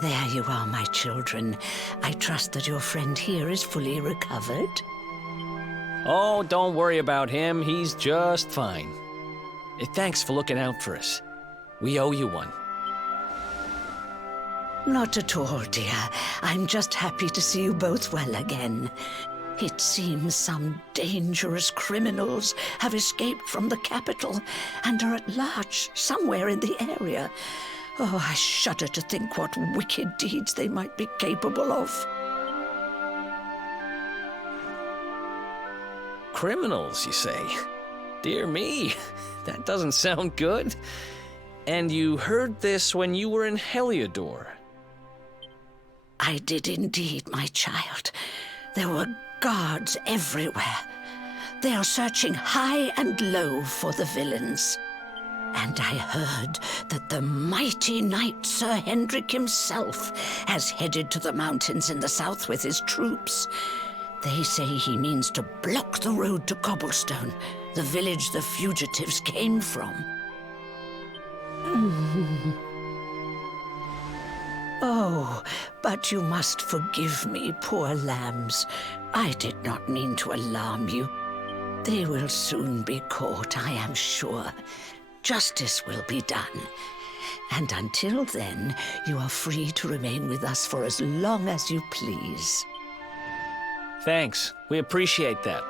There you are, my children. I trust that your friend here is fully recovered. Oh, don't worry about him. He's just fine. Thanks for looking out for us. We owe you one. Not at all, dear. I'm just happy to see you both well again. It seems some dangerous criminals have escaped from the capital and are at large somewhere in the area. Oh, I shudder to think what wicked deeds they might be capable of. Criminals, you say? Dear me, that doesn't sound good. And you heard this when you were in Heliodor? I did indeed, my child. There were guards everywhere. They are searching high and low for the villains. And I heard that the mighty knight Sir Hendrik himself has headed to the mountains in the south with his troops. They say he means to block the road to Cobblestone, the village the fugitives came from. Oh, but you must forgive me, poor lambs. I did not mean to alarm you. They will soon be caught, I am sure. Justice will be done. And until then, you are free to remain with us for as long as you please. Thanks. We appreciate that.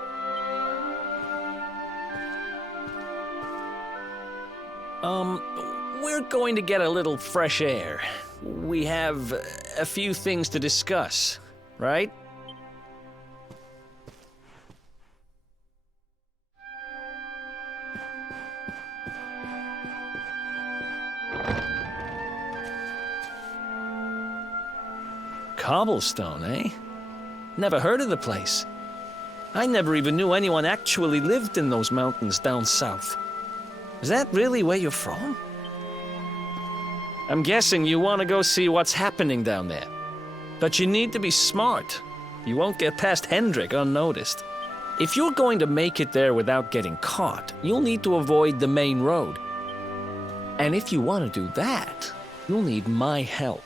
We're going to get a little fresh air. We have a few things to discuss, right? Cobblestone, eh? Never heard of the place. I never even knew anyone actually lived in those mountains down south. Is that really where you're from? I'm guessing you want to go see what's happening down there. But you need to be smart. You won't get past Hendrik unnoticed. If you're going to make it there without getting caught, you'll need to avoid the main road. And if you want to do that, you'll need my help.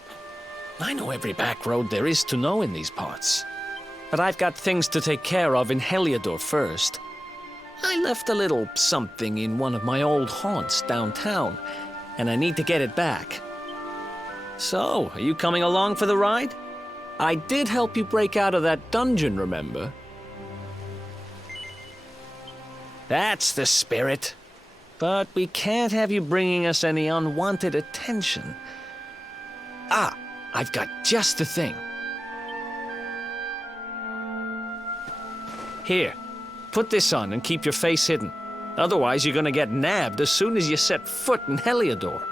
I know every back road there is to know in these parts. But I've got things to take care of in Heliodor first. I left a little something in one of my old haunts downtown, and I need to get it back. So, are you coming along for the ride? I did help you break out of that dungeon, remember? That's the spirit. But we can't have you bringing us any unwanted attention. Ah, I've got just the thing. Here, put this on and keep your face hidden. Otherwise, you're gonna get nabbed as soon as you set foot in Heliodor.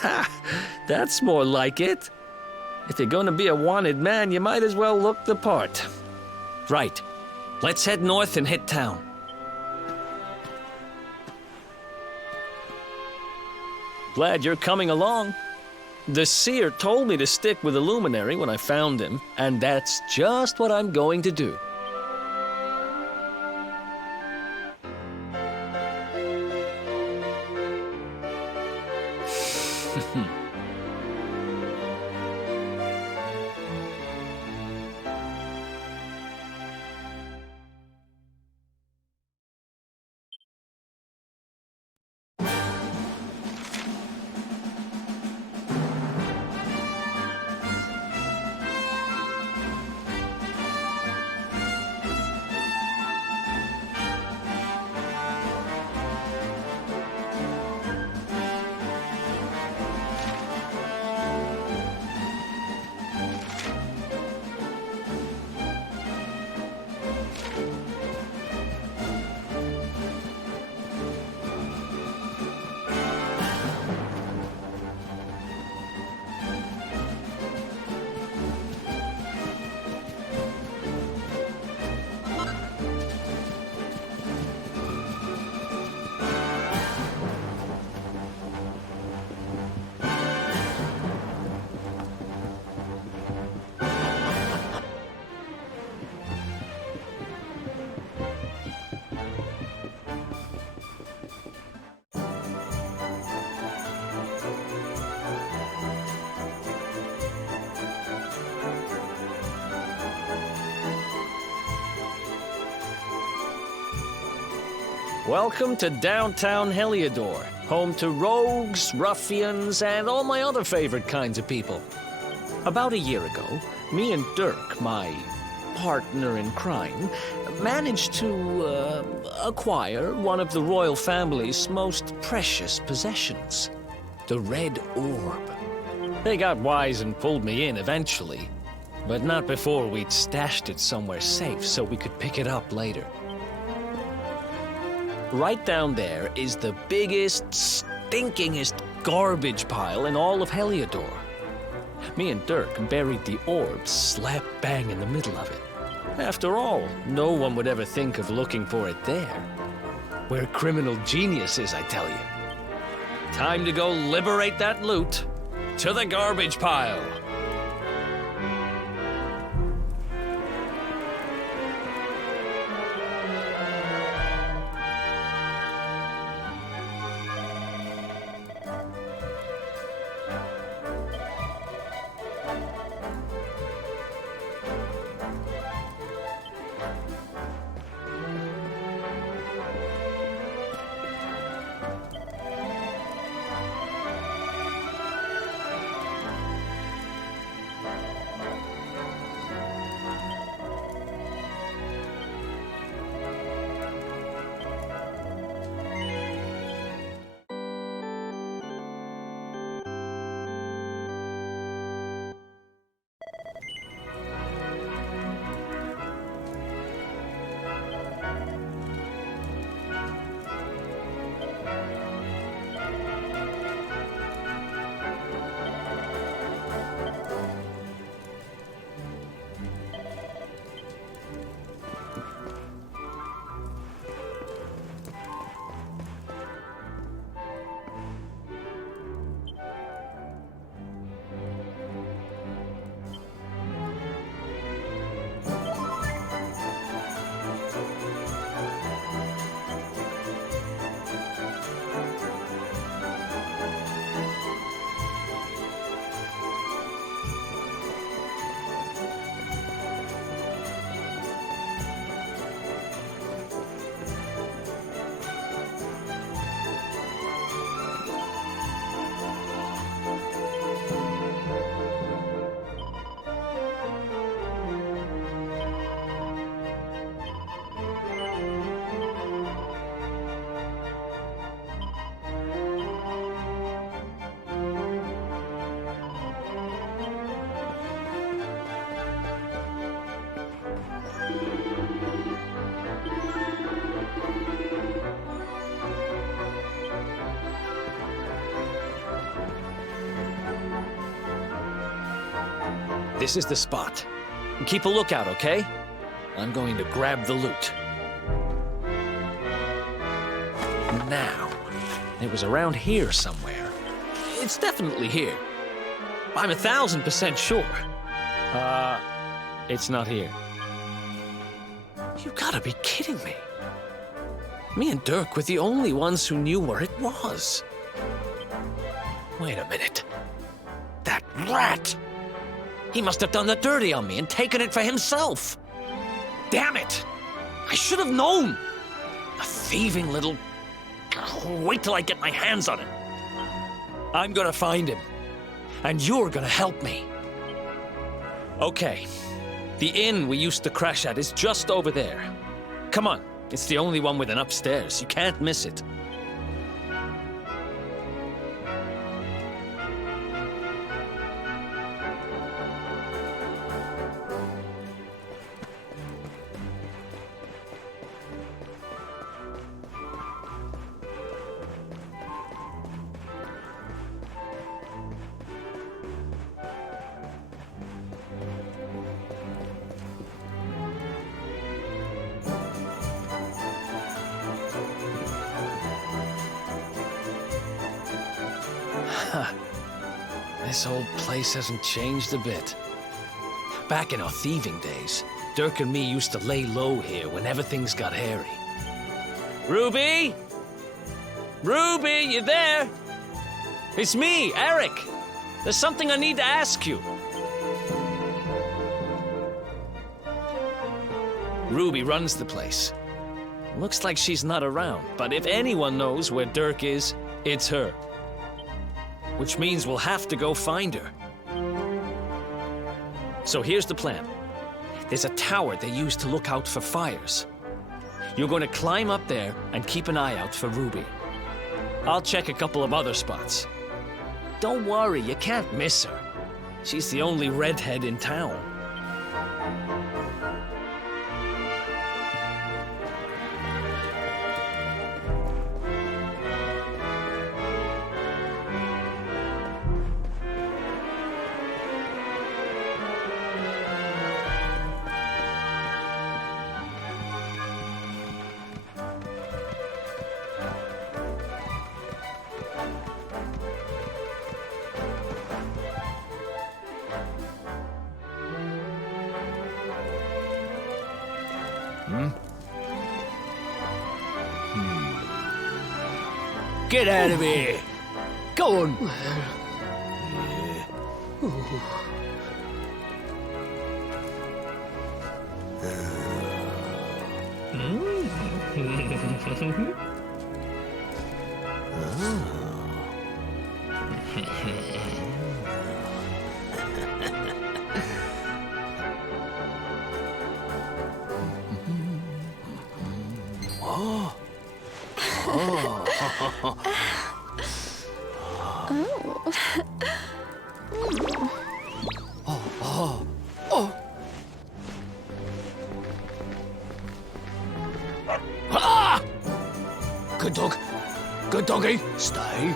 Ha! That's more like it. If you're gonna be a wanted man, you might as well look the part. Right. Let's head north and hit town. Glad you're coming along. The seer told me to stick with the luminary when I found him, and that's just what I'm going to do. Welcome to downtown Heliodor, home to rogues, ruffians, and all my other favorite kinds of people. About a year ago, me and Dirk, my partner in crime, managed to acquire one of the royal family's most precious possessions, the Red Orb. They got wise and pulled me in eventually, but not before we'd stashed it somewhere safe so we could pick it up later. Right down there is the biggest, stinkingest garbage pile in all of Heliodor. Me and Dirk buried the orb slap bang in the middle of it. After all, no one would ever think of looking for it there. We're criminal geniuses, I tell you. Time to go liberate that loot. To the garbage pile. This is the spot. Keep a lookout, okay? I'm going to grab the loot. Now, it was around here somewhere. It's definitely here. I'm 1,000% sure. It's not here. You gotta be kidding me. Me and Dirk were the only ones who knew where it was. Wait a minute. That rat! He must have done the dirty on me and taken it for himself. Damn it! I should have known! A thieving little... Wait till I get my hands on him. I'm gonna find him. And you're gonna help me. Okay. The inn we used to crash at is just over there. Come on. It's the only one with an upstairs. You can't miss it. This whole place hasn't changed a bit. Back in our thieving days, Dirk and me used to lay low here whenever things got hairy. Ruby? Ruby, you there? It's me, Eric. There's something I need to ask you. Ruby runs the place. Looks like she's not around, but if anyone knows where Dirk is, it's her. Which means we'll have to go find her. So here's the plan. There's a tower they use to look out for fires. You're going to climb up there and keep an eye out for Ruby. I'll check a couple of other spots. Don't worry, you can't miss her. She's the only redhead in town. Get out of here! Go on! Good dog. Good doggy. Stay.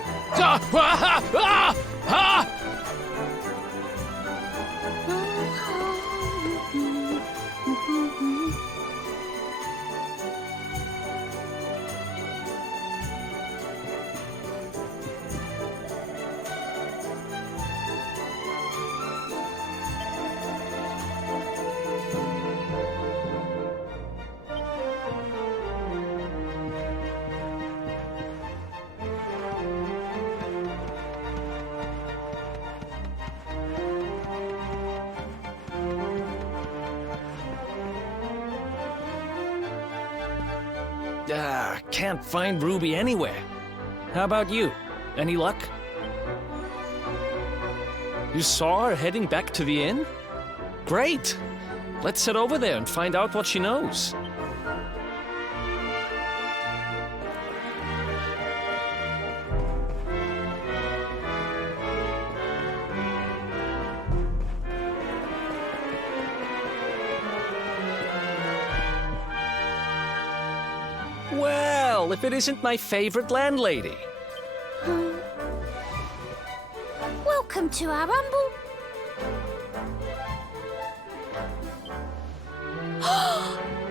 Can't find Ruby anywhere. How about you? Any luck? You saw her heading back to the inn? Great! Let's head over there and find out what she knows. Well, if it isn't my favorite landlady. Welcome to our humble...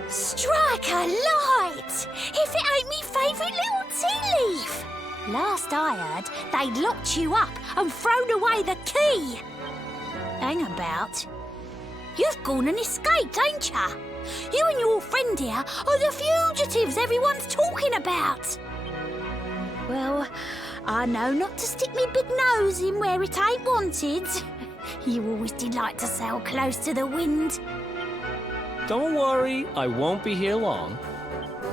Strike a light! If it ain't me favourite little tea leaf! Last I heard, they'd locked you up and thrown away the key. Hang about. You've gone and escaped, ain't ya? You and your friend here are the fugitives everyone's talking about. Well, I know not to stick me big nose in where it ain't wanted. You always did like to sail close to the wind. Don't worry, I won't be here long.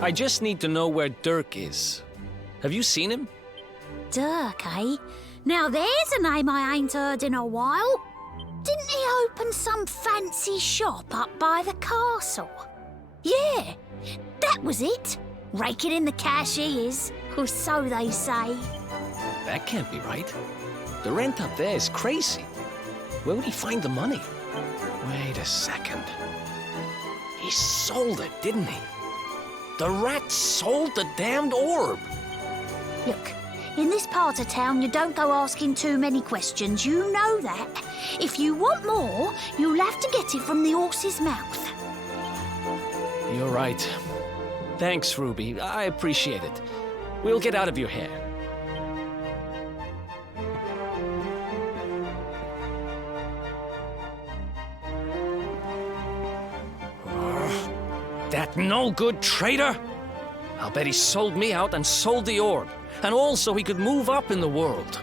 I just need to know where Dirk is. Have you seen him? Dirk, eh? Now there's a name I ain't heard in a while. Didn't he open some fancy shop up by the castle? Yeah, that was it. Raking in the cash he is, or so they say. That can't be right. The rent up there is crazy. Where would he find the money? Wait a second. He sold it, didn't he? The rat sold the damned orb. Look, in this part of town, you don't go asking too many questions. You know that. If you want more, you'll have to get it from the horse's mouth. You're right. Thanks, Ruby. I appreciate it. We'll get out of your hair. That no-good traitor! I'll bet he sold me out and sold the orb. And also he could move up in the world.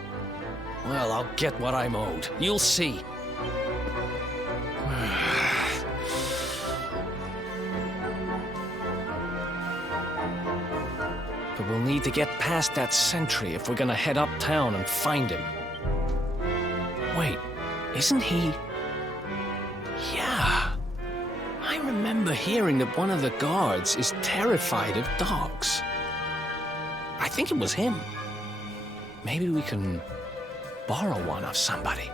Well, I'll get what I'm owed. You'll see. But we'll need to get past that sentry if we're gonna head uptown and find him. Wait, isn't he... Yeah. I remember hearing that one of the guards is terrified of dogs. I think it was him. Maybe we can borrow one of somebody.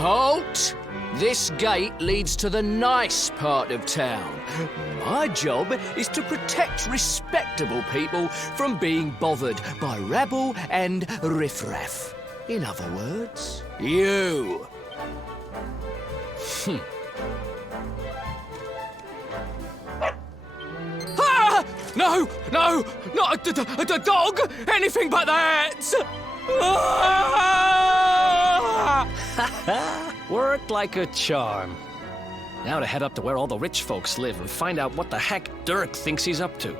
Halt! This gate leads to the nice part of town. My job is to protect respectable people from being bothered by rabble and riffraff. In other words, you. Ah! No, no, not a dog! Anything but that! Ah! Worked like a charm. Now to head up to where all the rich folks live and find out what the heck Dirk thinks he's up to.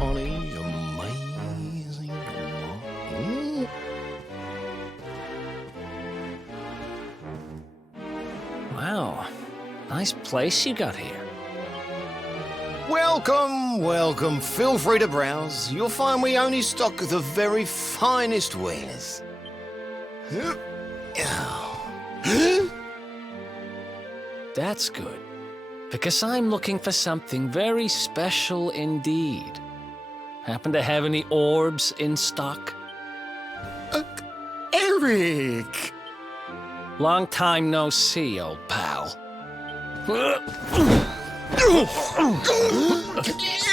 Ollie, amazing. Ooh. Wow, nice place you got here. Welcome, welcome. Feel free to browse. You'll find we only stock the very finest wares. That's good, because I'm looking for something very special indeed. Happen to have any orbs in stock? Eric! Long time no see, old pal.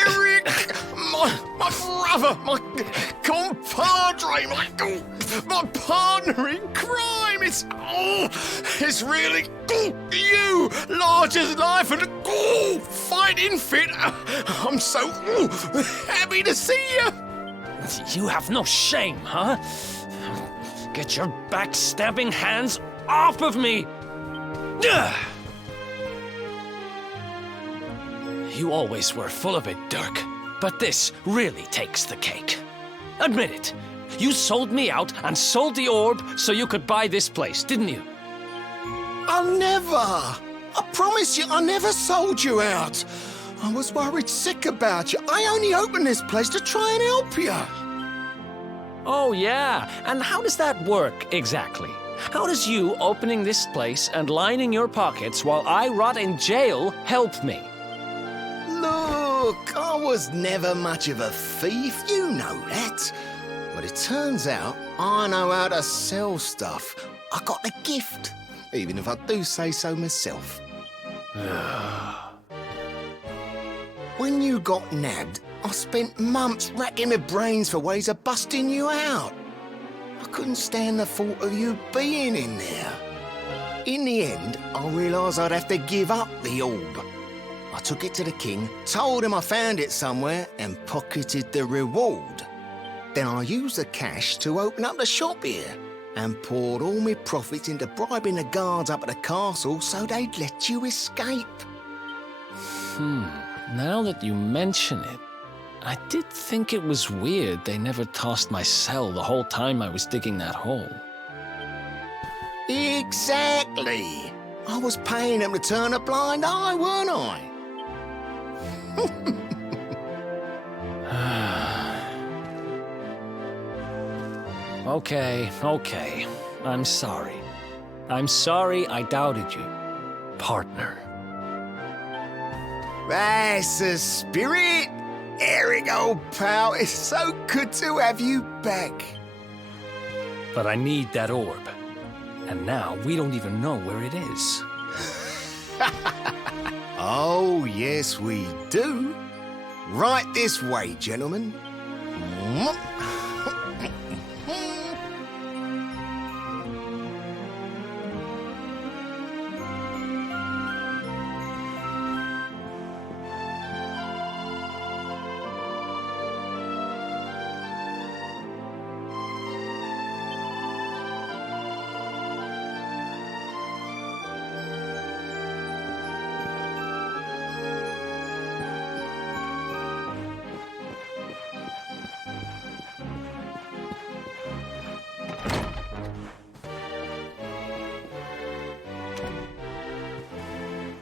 Eric! My brother, my compadre, my partner in crime! It's really you, large as life and fighting fit. I'm so happy to see you. You have no shame, huh? Get your backstabbing hands off of me! Ugh! You always were full of it, Dirk. But this really takes the cake. Admit it. You sold me out and sold the orb so you could buy this place, didn't you? I never! I promise you, I never sold you out. I was worried sick about you. I only opened this place to try and help you. Oh, yeah. And how does that work exactly? How does you opening this place and lining your pockets while I rot in jail help me? Look, I was never much of a thief, you know that. But it turns out I know how to sell stuff. I got the gift, even if I do say so myself. When you got nabbed, I spent months racking my brains for ways of busting you out. I couldn't stand the thought of you being in there. In the end, I realised I'd have to give up the orb. I took it to the king, told him I found it somewhere, and pocketed the reward. Then I used the cash to open up the shop here, and poured all my profits into bribing the guards up at the castle so they'd let you escape. Now that you mention it, I did think it was weird they never tossed my cell the whole time I was digging that hole. Exactly. I was paying them to turn a blind eye, weren't I? Okay. I'm sorry. I'm sorry I doubted you, partner. That's the spirit. Eric, old pal, it's so good to have you back. But I need that orb. And now we don't even know where it is. Oh, yes, we do. Right this way, gentlemen.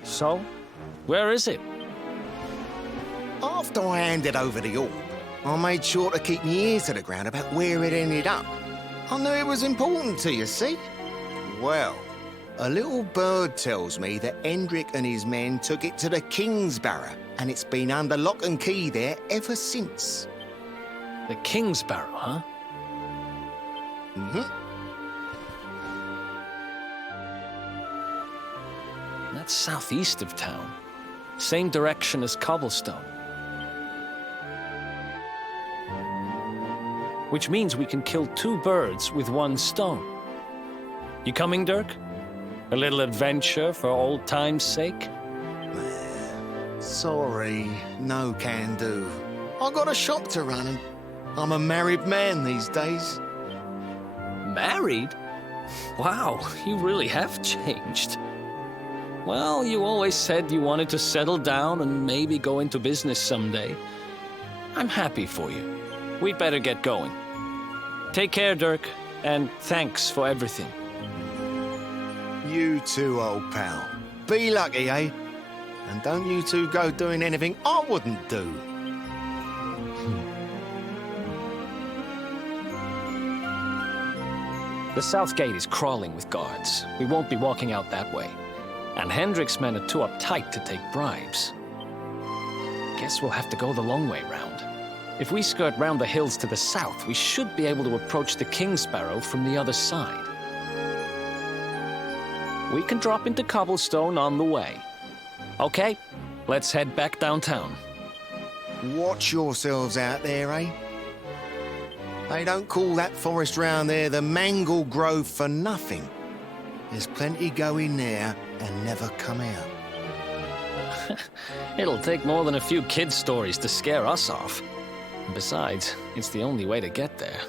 So, where is it? After I handed over the orb, I made sure to keep my ears to the ground about where it ended up. I knew it was important to you, see? Well, a little bird tells me that Hendrik and his men took it to the Kingsbarrow, and it's been under lock and key there ever since. The Kingsbarrow, huh? Mm-hmm. That's southeast of town. Same direction as Cobblestone. Which means we can kill two birds with one stone. You coming, Dirk? A little adventure for old time's sake? Sorry, no can do. I got a shop to run and I'm a married man these days. Married? Wow, you really have changed. Well, you always said you wanted to settle down and maybe go into business someday. I'm happy for you. We'd better get going. Take care, Dirk, and thanks for everything. You too, old pal. Be lucky, eh? And don't you two go doing anything I wouldn't do. The south gate is crawling with guards. We won't be walking out that way. And Hendrik's men are too uptight to take bribes. Guess we'll have to go the long way round. If we skirt round the hills to the south, we should be able to approach the King's Sparrow from the other side. We can drop into Cobblestone on the way. Okay, let's head back downtown. Watch yourselves out there, eh? They don't call that forest round there the Mangle Grove for nothing. There's plenty go in there and never come out. It'll take more than a few kid stories to scare us off. Besides, it's the only way to get there.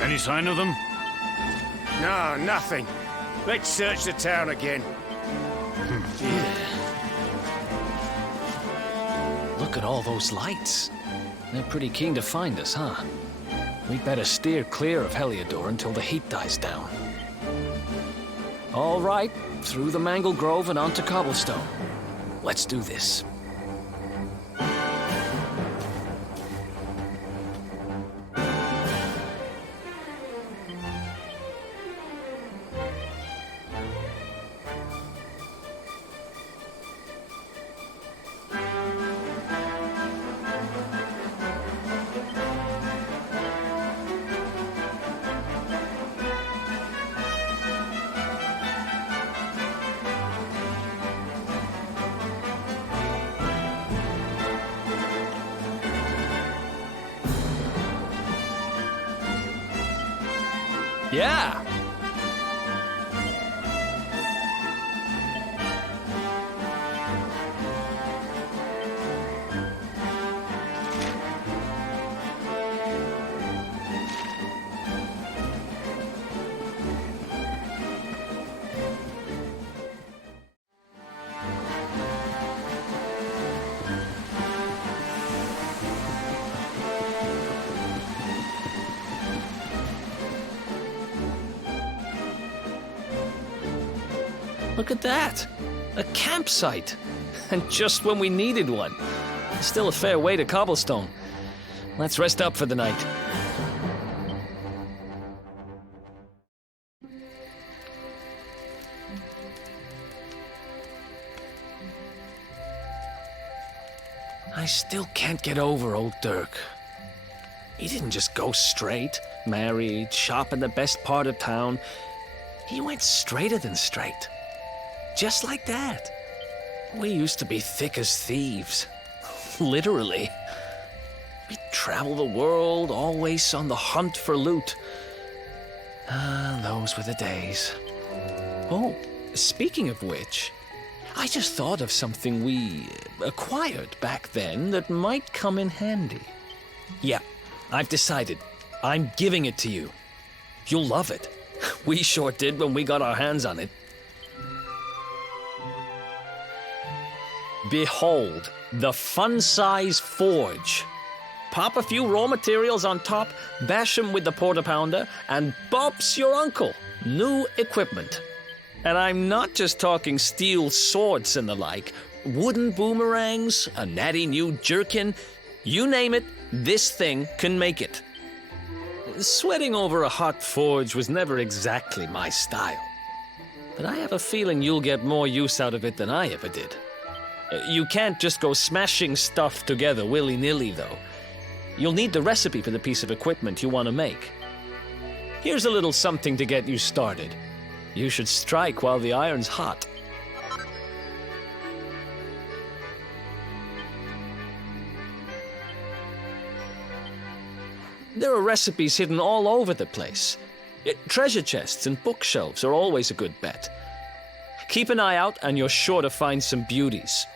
Any sign of them? No, nothing. Let's search the town again. Look at all those lights. They're pretty keen to find us, huh? We'd better steer clear of Heliodor until the heat dies down. All right, through the Mangle Grove and onto Cobblestone. Let's do this. Yeah! Look at that! A campsite! And just when we needed one. Still a fair way to Cobblestone. Let's rest up for the night. I still can't get over old Dirk. He didn't just go straight, married, shop in the best part of town. He went straighter than straight. Just like that. We used to be thick as thieves. Literally. We'd travel the world, always on the hunt for loot. Ah, those were the days. Oh, speaking of which, I just thought of something we acquired back then that might come in handy. Yeah, I've decided. I'm giving it to you. You'll love it. We sure did when we got our hands on it. Behold, the fun-size forge. Pop a few raw materials on top, bash 'em with the porta pounder, and bop's your uncle. New equipment. And I'm not just talking steel swords and the like. Wooden boomerangs, a natty new jerkin. You name it, this thing can make it. Sweating over a hot forge was never exactly my style. But I have a feeling you'll get more use out of it than I ever did. You can't just go smashing stuff together willy-nilly, though. You'll need the recipe for the piece of equipment you want to make. Here's a little something to get you started. You should strike while the iron's hot. There are recipes hidden all over the place. Treasure chests and bookshelves are always a good bet. Keep an eye out and you're sure to find some beauties.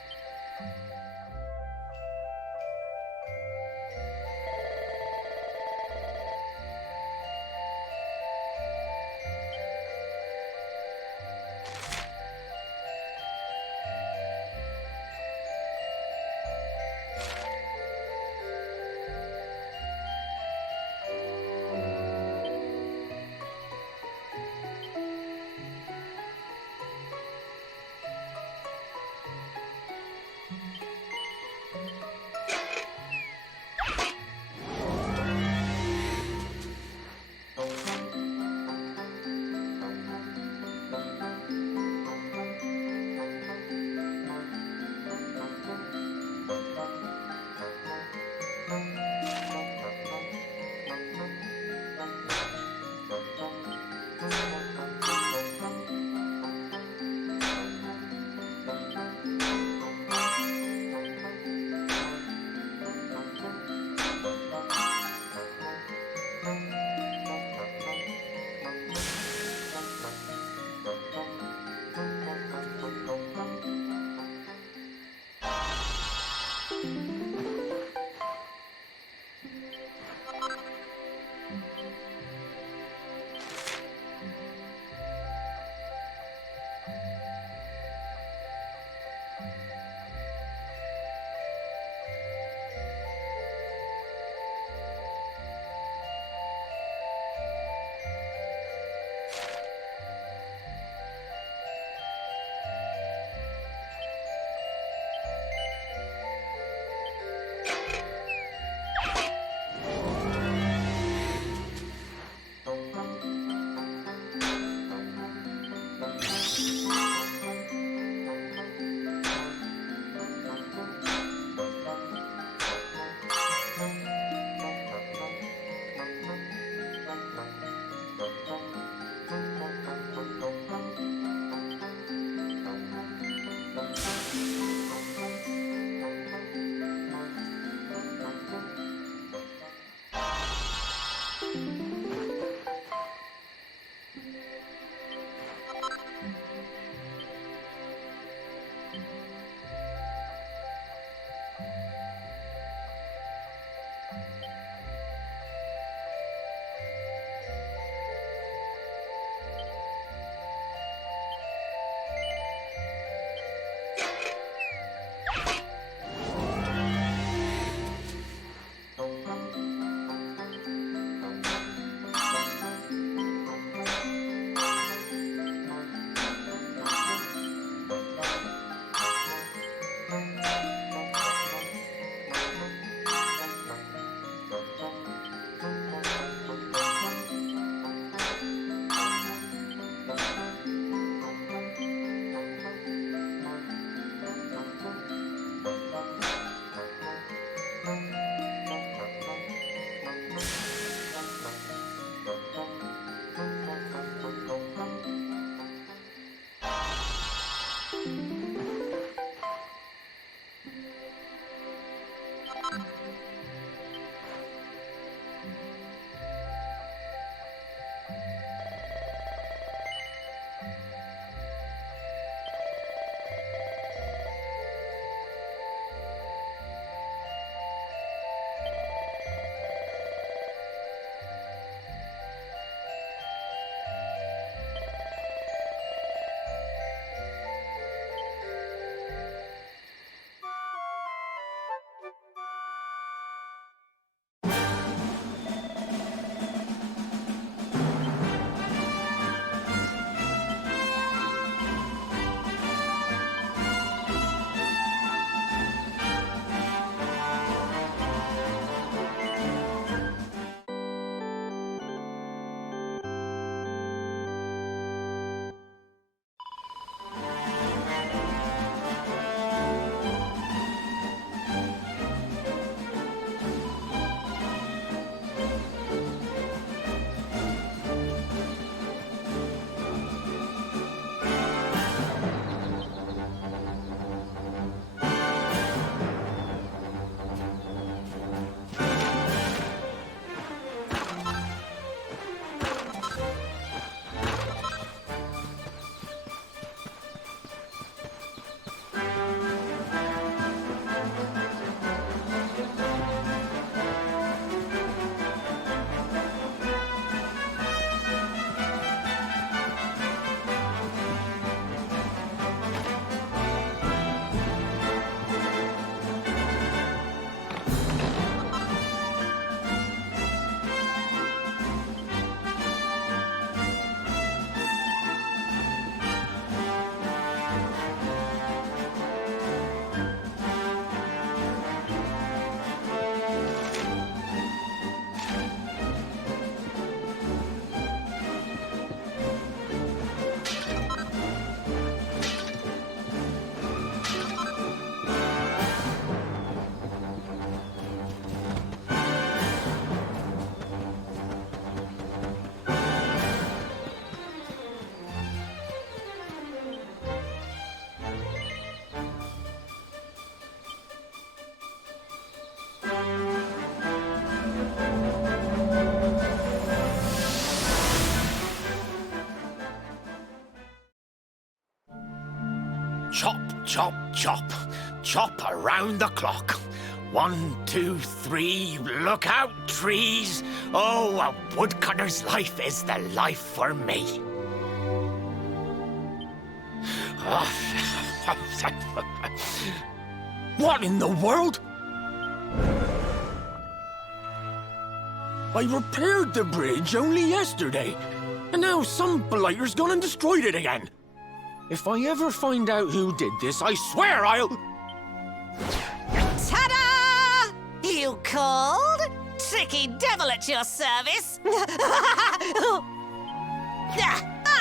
chop, chop. Chop around the clock. 1, 2, 3, look out, trees. Oh, a woodcutter's life is the life for me. What in the world? I repaired the bridge only yesterday, and now some blighter's gone and destroyed it again. If I ever find out who did this, I swear I'll... Ta-da! You called? Tricky devil at your service.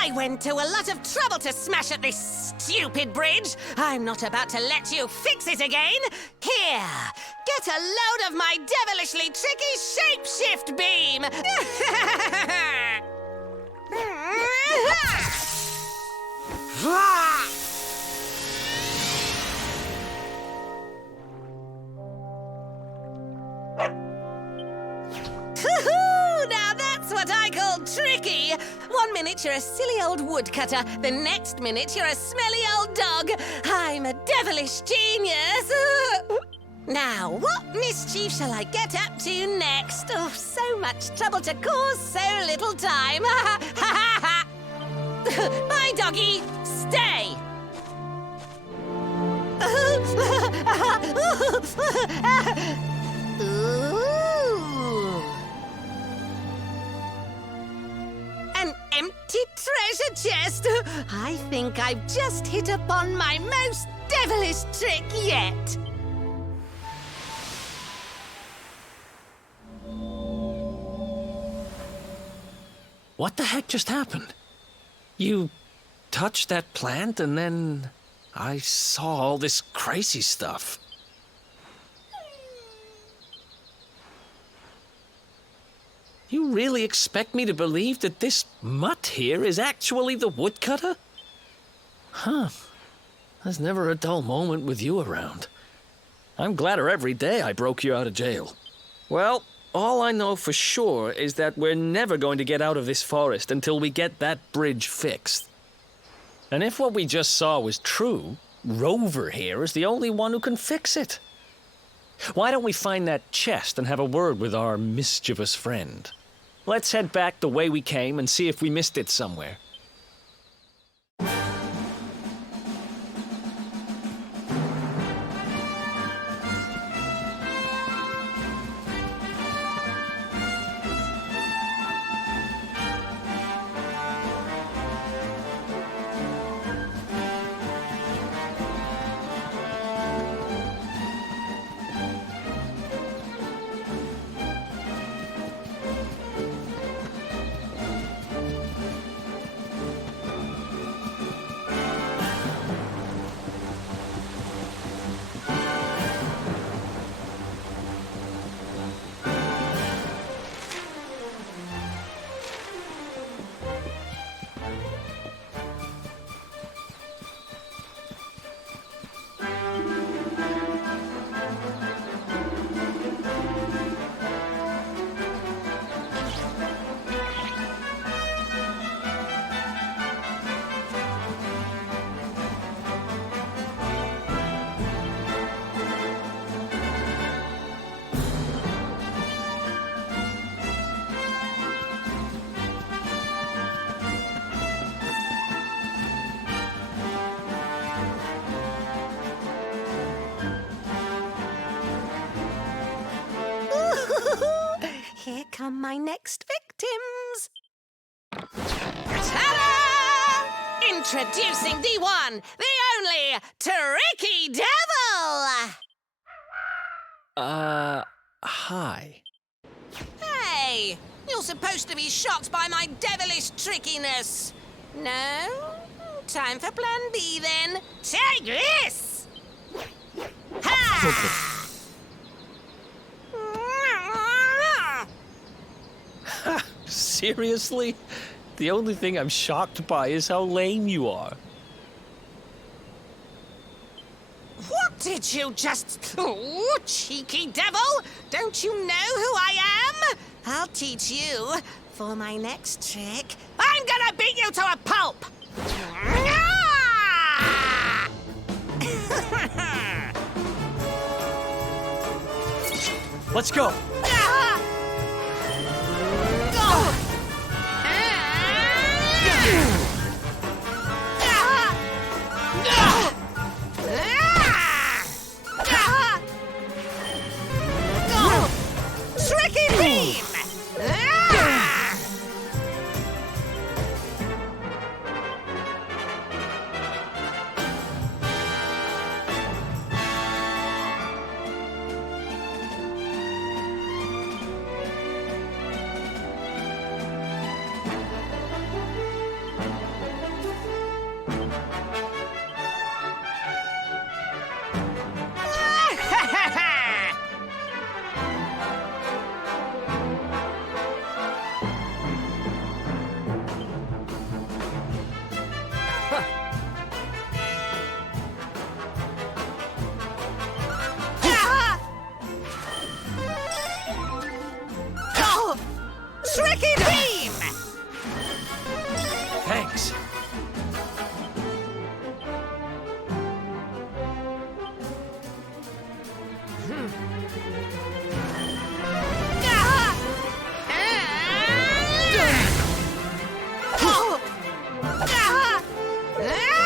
I went to a lot of trouble to smash at this stupid bridge. I'm not about to let you fix it again. Here, get a load of my devilishly tricky shapeshift beam. Now that's what I call tricky. 1 minute you're a silly old woodcutter, the next minute you're a smelly old dog. I'm a devilish genius. Now, what mischief shall I get up to next? Oh, so much trouble to cause so little time. Bye, doggy. Stay. Ooh. An empty treasure chest. I think I've just hit upon my most devilish trick yet. What the heck just happened? You touched that plant and then I saw all this crazy stuff. You really expect me to believe that this mutt here is actually the woodcutter? Huh. There's never a dull moment with you around. I'm gladder every day I broke you out of jail. Well, all I know for sure is that we're never going to get out of this forest until we get that bridge fixed. And if what we just saw was true, Rover here is the only one who can fix it. Why don't we find that chest and have a word with our mischievous friend? Let's head back the way we came and see if we missed it somewhere. Here come my next victims. Ta-da! Introducing the one, the only, Tricky Devil! Hi. Hey, you're supposed to be shocked by my devilish trickiness. No? Time for plan B then. Take this! Ha! Seriously? The only thing I'm shocked by is how lame you are. What did you just... Oh, cheeky devil! Don't you know who I am? I'll teach you. For my next trick, I'm gonna beat you to a pulp! Let's go. Tricky beam! Tricky beam! Thanks.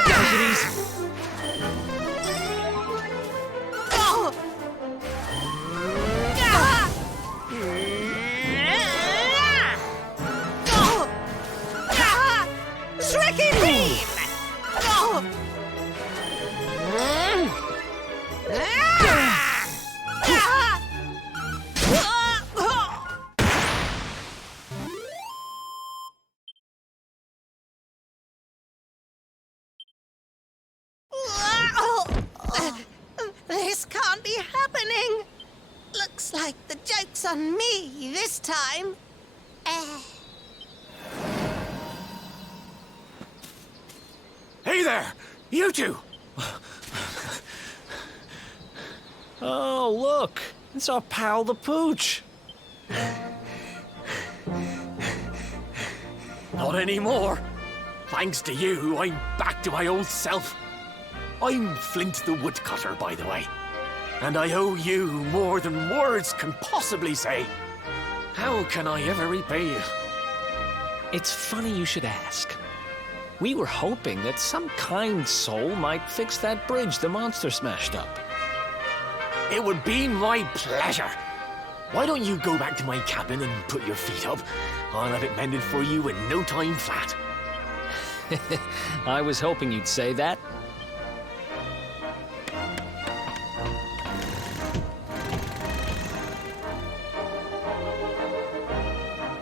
Take it easy. Tricky beam! This can't be happening. Looks like the joke's on me this time. Hey there! You two! Oh, look. It's our pal the Pooch. Not anymore. Thanks to you, I'm back to my old self. I'm Flint the Woodcutter, by the way. And I owe you more than words can possibly say. How can I ever repay you? It's funny you should ask. We were hoping that some kind soul might fix that bridge the monster smashed up. It would be my pleasure. Why don't you go back to my cabin and put your feet up? I'll have it mended for you in no time flat. I was hoping you'd say that.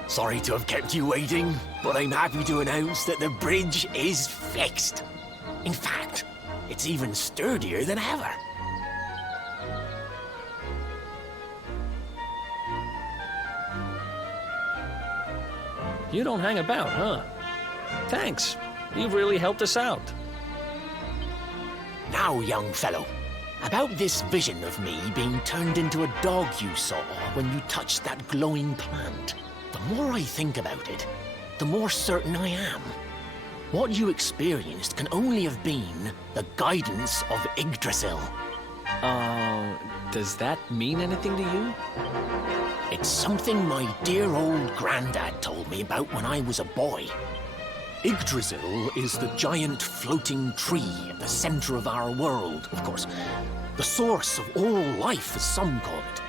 Sorry to have kept you waiting, but I'm happy to announce that the bridge is fixed. In fact, it's even sturdier than ever. You don't hang about, huh? Thanks. You've really helped us out. Now, young fellow, about this vision of me being turned into a dog you saw when you touched that glowing plant. The more I think about it, the more certain I am. What you experienced can only have been the guidance of Yggdrasil. Does that mean anything to you? It's something my dear old granddad told me about when I was a boy. Yggdrasil is the giant floating tree at the center of our world, of course. The source of all life, as some call it.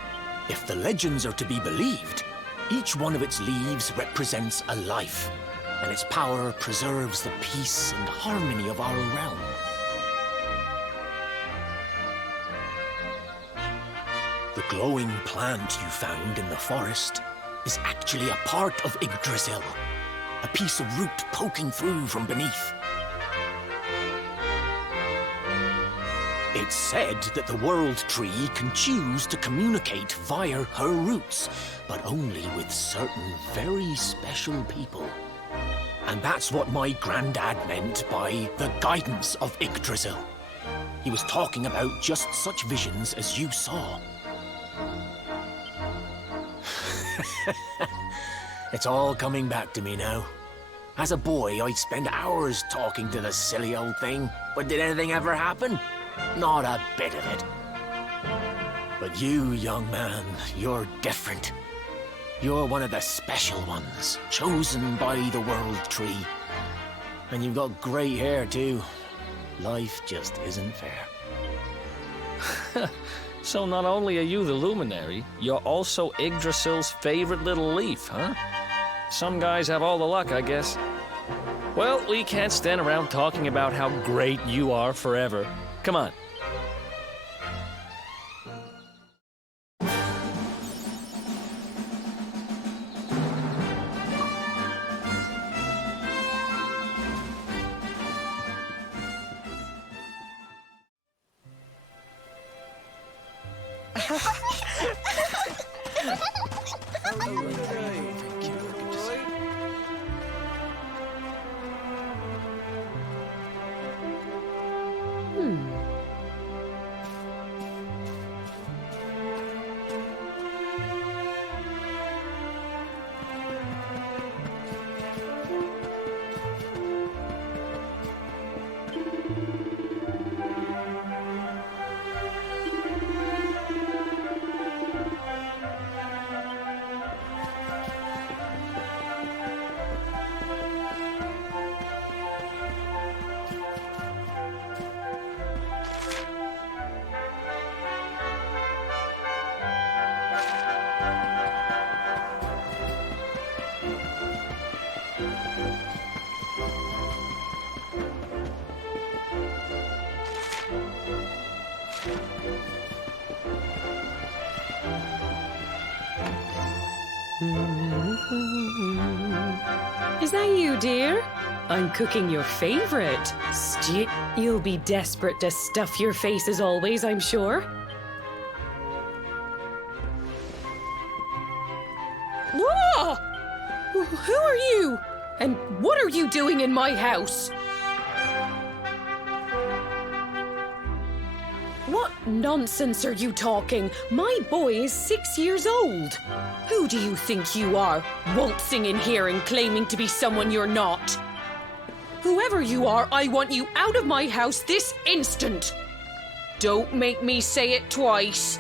If the legends are to be believed, each one of its leaves represents a life, and its power preserves the peace and harmony of our realm. The glowing plant you found in the forest is actually a part of Yggdrasil, a piece of root poking through from beneath. It's said that the World Tree can choose to communicate via her roots, but only with certain very special people. And that's what my granddad meant by the guidance of Yggdrasil. He was talking about just such visions as you saw. It's all coming back to me now. As a boy, I'd spend hours talking to the silly old thing, but did anything ever happen? Not a bit of it. But you, young man, you're different. You're one of the special ones, chosen by the World Tree. And you've got great hair, too. Life just isn't fair. So not only are you the luminary, you're also Yggdrasil's favorite little leaf, huh? Some guys have all the luck, I guess. Well, we can't stand around talking about how great you are forever. Come on. Is that you, dear? I'm cooking your favorite stew. You'll be desperate to stuff your face as always, I'm sure. Whoa! Who are you? And what are you doing in my house? What nonsense are you talking? My boy is 6 years old. Who do you think you are, waltzing in here and claiming to be someone you're not? Whoever you are, I want you out of my house this instant. Don't make me say it twice.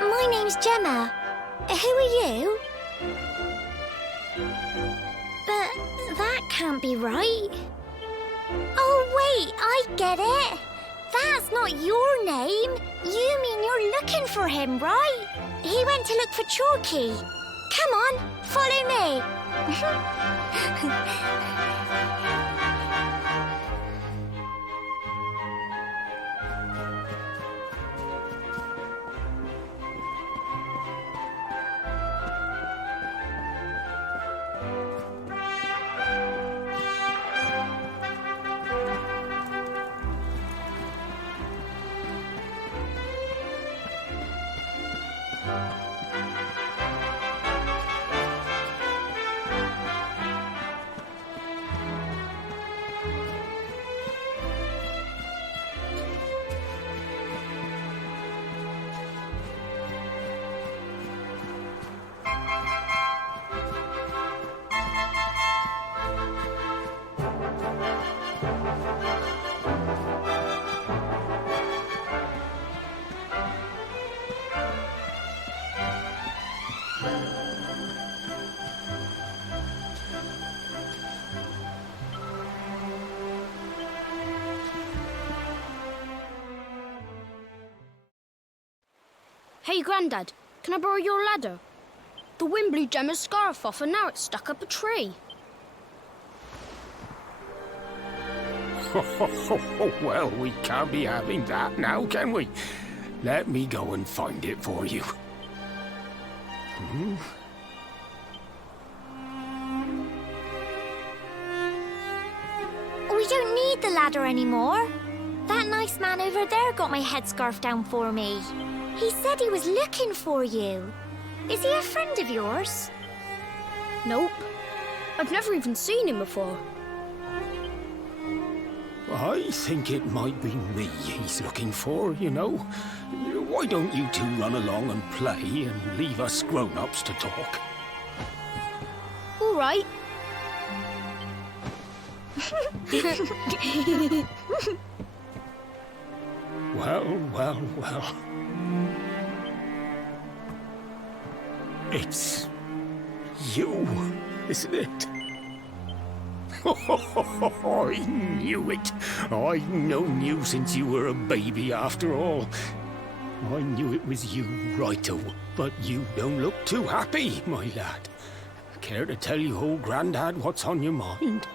My name's Gemma. Who are you? But that can't be right. Oh, wait, I get it. That's not your name. You mean you're looking for him, right? He went to look for Chalky. Come on, follow me. Hey, Grandad, can I borrow your ladder? The wind blew Gemma's scarf off and now it's stuck up a tree. Well, we can't be having that now, can we? Let me go and find it for you. We don't need the ladder anymore. That nice man over there got my headscarf down for me. He said he was looking for you. Is he a friend of yours? Nope. I've never even seen him before. I think it might be me he's looking for, you know. Why don't you two run along and play and leave us grown-ups to talk? All right. Well. It's you, isn't it? I knew it. I've known you since you were a baby, after all. I knew it was you, righto. But you don't look too happy, my lad. Care to tell your old Grandad what's on your mind?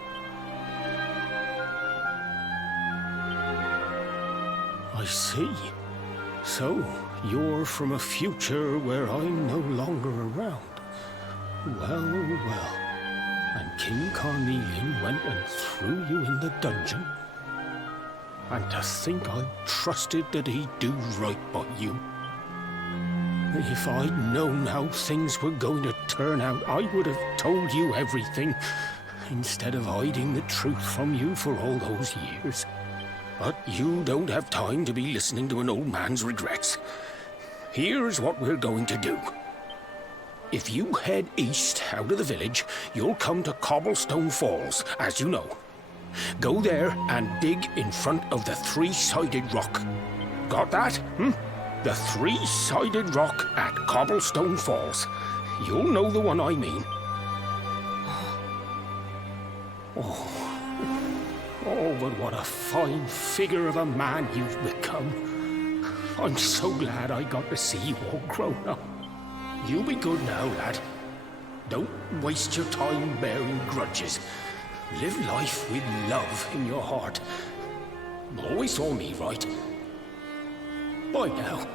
I see. So, you're from a future where I'm no longer around. Well. And King Carnelian went and threw you in the dungeon. And to think I trusted that he'd do right by you. If I'd known how things were going to turn out, I would have told you everything, instead of hiding the truth from you for all those years. But you don't have time to be listening to an old man's regrets. Here's what we're going to do. If you head east out of the village, you'll come to Cobblestone Falls, as you know. Go there and dig in front of the three-sided rock. Got that? The three-sided rock at Cobblestone Falls. You'll know the one I mean. Oh, but what a fine figure of a man you've become. I'm so glad I got to see you all grown up. You be good now, lad. Don't waste your time bearing grudges. Live life with love in your heart. Always saw me right. Bye now.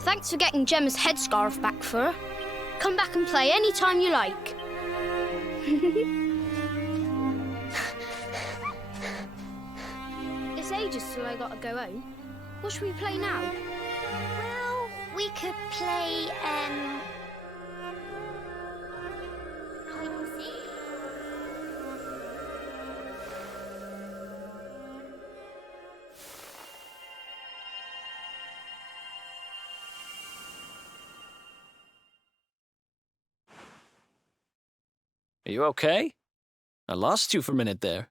Thanks for getting Gemma's headscarf back for her. Come back and play any time you like. It's ages till I gotta go home. What should we play now? Well, we could play, hide and seek. you okay? I lost you for a minute there.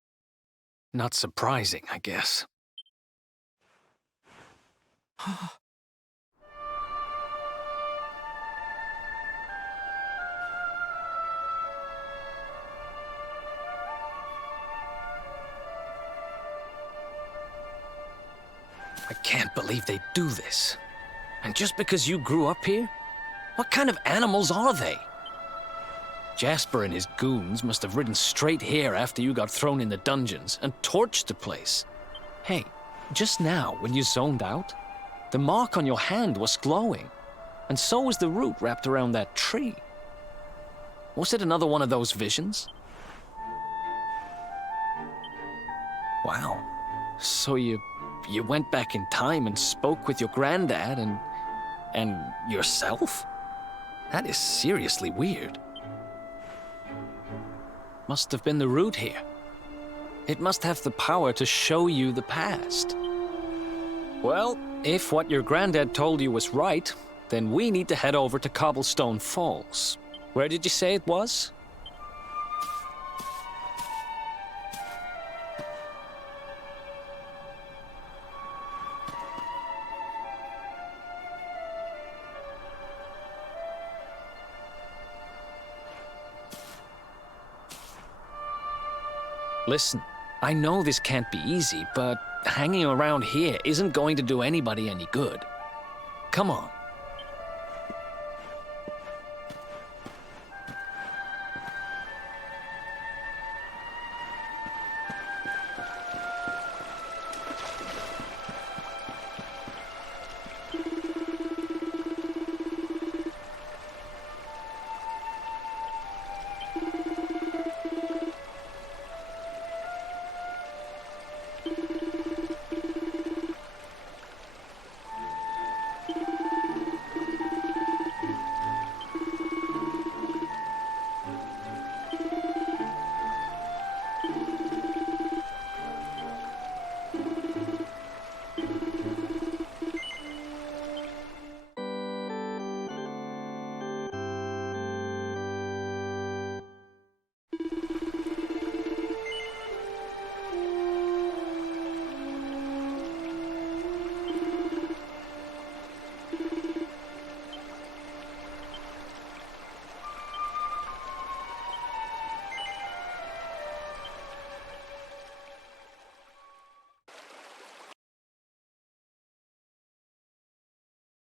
Not surprising, I guess. I can't believe they do this. And just because you grew up here? What kind of animals are they? Jasper and his goons must have ridden straight here after you got thrown in the dungeons and torched the place. Hey, just now, when you zoned out, the mark on your hand was glowing, and so was the root wrapped around that tree. Was it another one of those visions? Wow. So you went back in time and spoke with your granddad and yourself? That is seriously weird. Must have been the root here. It must have the power to show you the past. Well, if what your granddad told you was right, then we need to head over to Cobblestone Falls. Where did you say it was? Listen, I know this can't be easy, but hanging around here isn't going to do anybody any good. Come on.